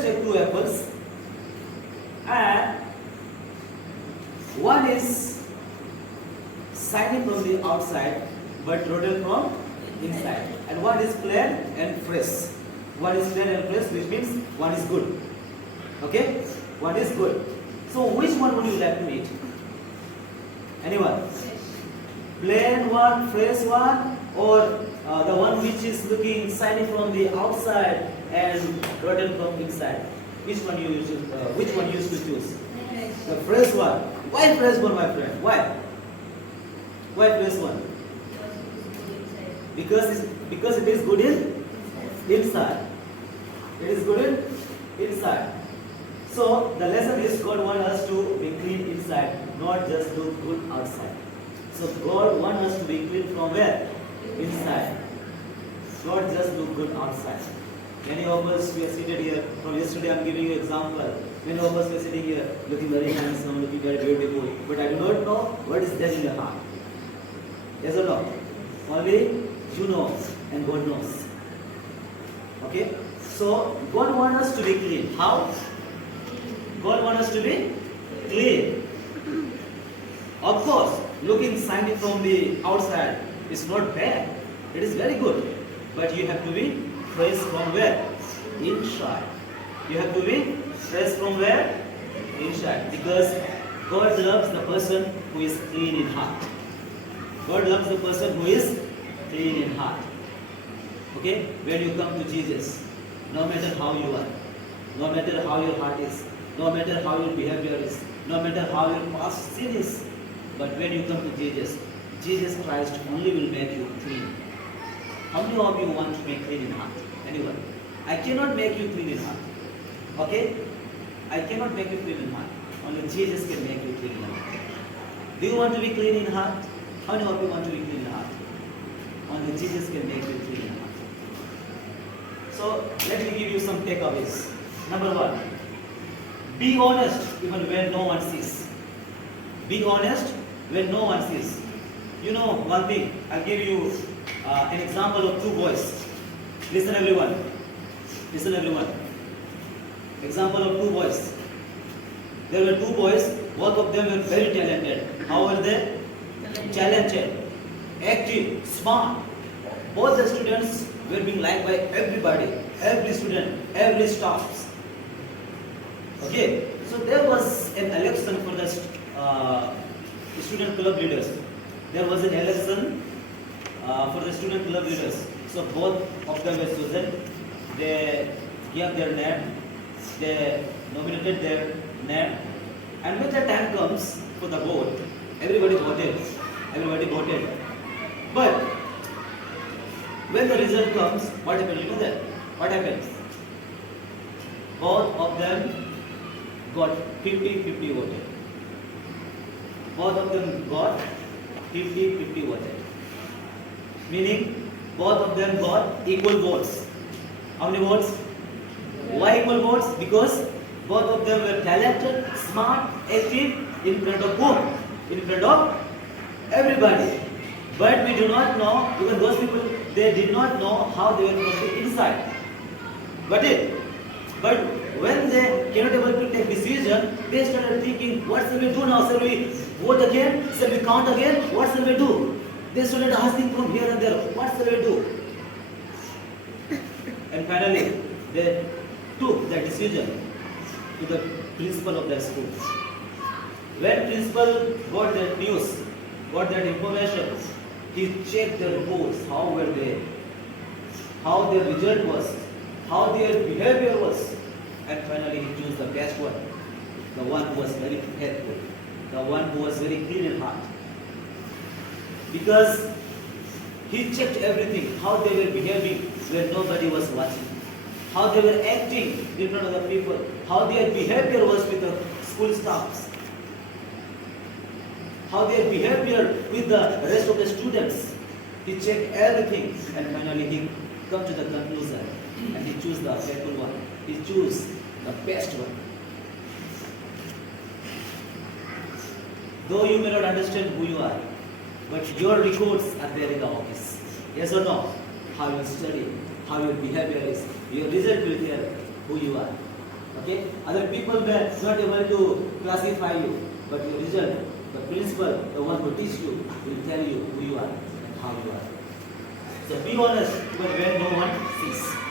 just take two apples, and one is shiny from the outside but rotten from inside, and one is plain and fresh. One is plain and fresh, which means one is good. Okay, one is good. So which one would you like to eat? Anyone? Plain one, fresh one, or the one which is looking shiny from the outside and rotten from inside? Which one you used to choose? The fresh one. Why fresh one, my friend? Why? Why fresh one? Because it is good in inside. It is good in inside. So the lesson is God wants us to be clean inside, not just look good outside. So God wants us to be clean from where? Inside. Not just look good outside. Many of us we are seated here. From yesterday I am giving you example. Many of us are sitting here looking very handsome, looking very beautiful. But I do not know what is there in your heart. Yes or no? Only you know and God knows. Okay? So God wants us to be clean. How? God wants us to be clean. Of course, looking shiny from the outside is not bad. It is very good. But you have to be fresh from where? Inside. You have to be fresh from where? Inside. Because God loves the person who is clean in heart. God loves the person who is clean in heart. Okay? When you come to Jesus, no matter how you are, no matter how your heart is, no matter how your behavior is, no matter how your past sin is, but when you come to Jesus, Jesus Christ only will make you clean. How many of you want to be clean in heart? Anyone? I cannot make you clean in heart. Okay? I cannot make you clean in heart. Only Jesus can make you clean in heart. Do you want to be clean in heart? How many of you want to be clean in heart? Only Jesus can make you clean in heart. So let me give you some takeaways. Number one, be honest even when no one sees. Be honest when no one sees. You know one thing, I'll give you an example of two boys. Listen everyone. Listen everyone. Example of two boys. There were two boys, both of them were very talented. How were they? Talented, active, smart. Both the students were being liked by everybody, every student, every staff. Okay, so there was an election for the student club leaders. There was an election for the student club leaders. So both of them were chosen. They gave their name. They nominated their name. And when the time comes for the vote, everybody voted. Everybody voted. But when the result comes, what happened? You know that? What happens? Both of them got 50-50 voted. Both of them got 50-50 voted. Meaning, both of them got equal votes. How many votes? Why equal votes? Because both of them were talented, smart, active, in front of whom? In front of everybody. But we do not know, even those people, they did not know how they were from the inside. But when they cannot able to take decision, they started thinking, what shall we do now? Shall we vote again? Shall we count again? What shall we do? They started asking from here and there, what shall we do? And finally, they took that decision to the principal of their school. When principal got that news, got that information, he checked their reports, how were they, how their result was, how their behavior was, and finally he chose the best one, the one who was very faithful, the one who was very clean in heart. Because he checked everything, how they were behaving when nobody was watching, how they were acting in front of the people, how their behavior was with the school staffs, how their behavior with the rest of the students. He checked everything and finally he come to the conclusion and he chose the faithful one. He chose the best one. Though you may not understand who you are, but your records are there in the office. Yes or no? How you study, how your behavior is, your result will tell who you are. Okay, other people were not able to classify you, but your result, the principal, the one who teach you, will tell you who you are and how you are. So be honest even when no one sees.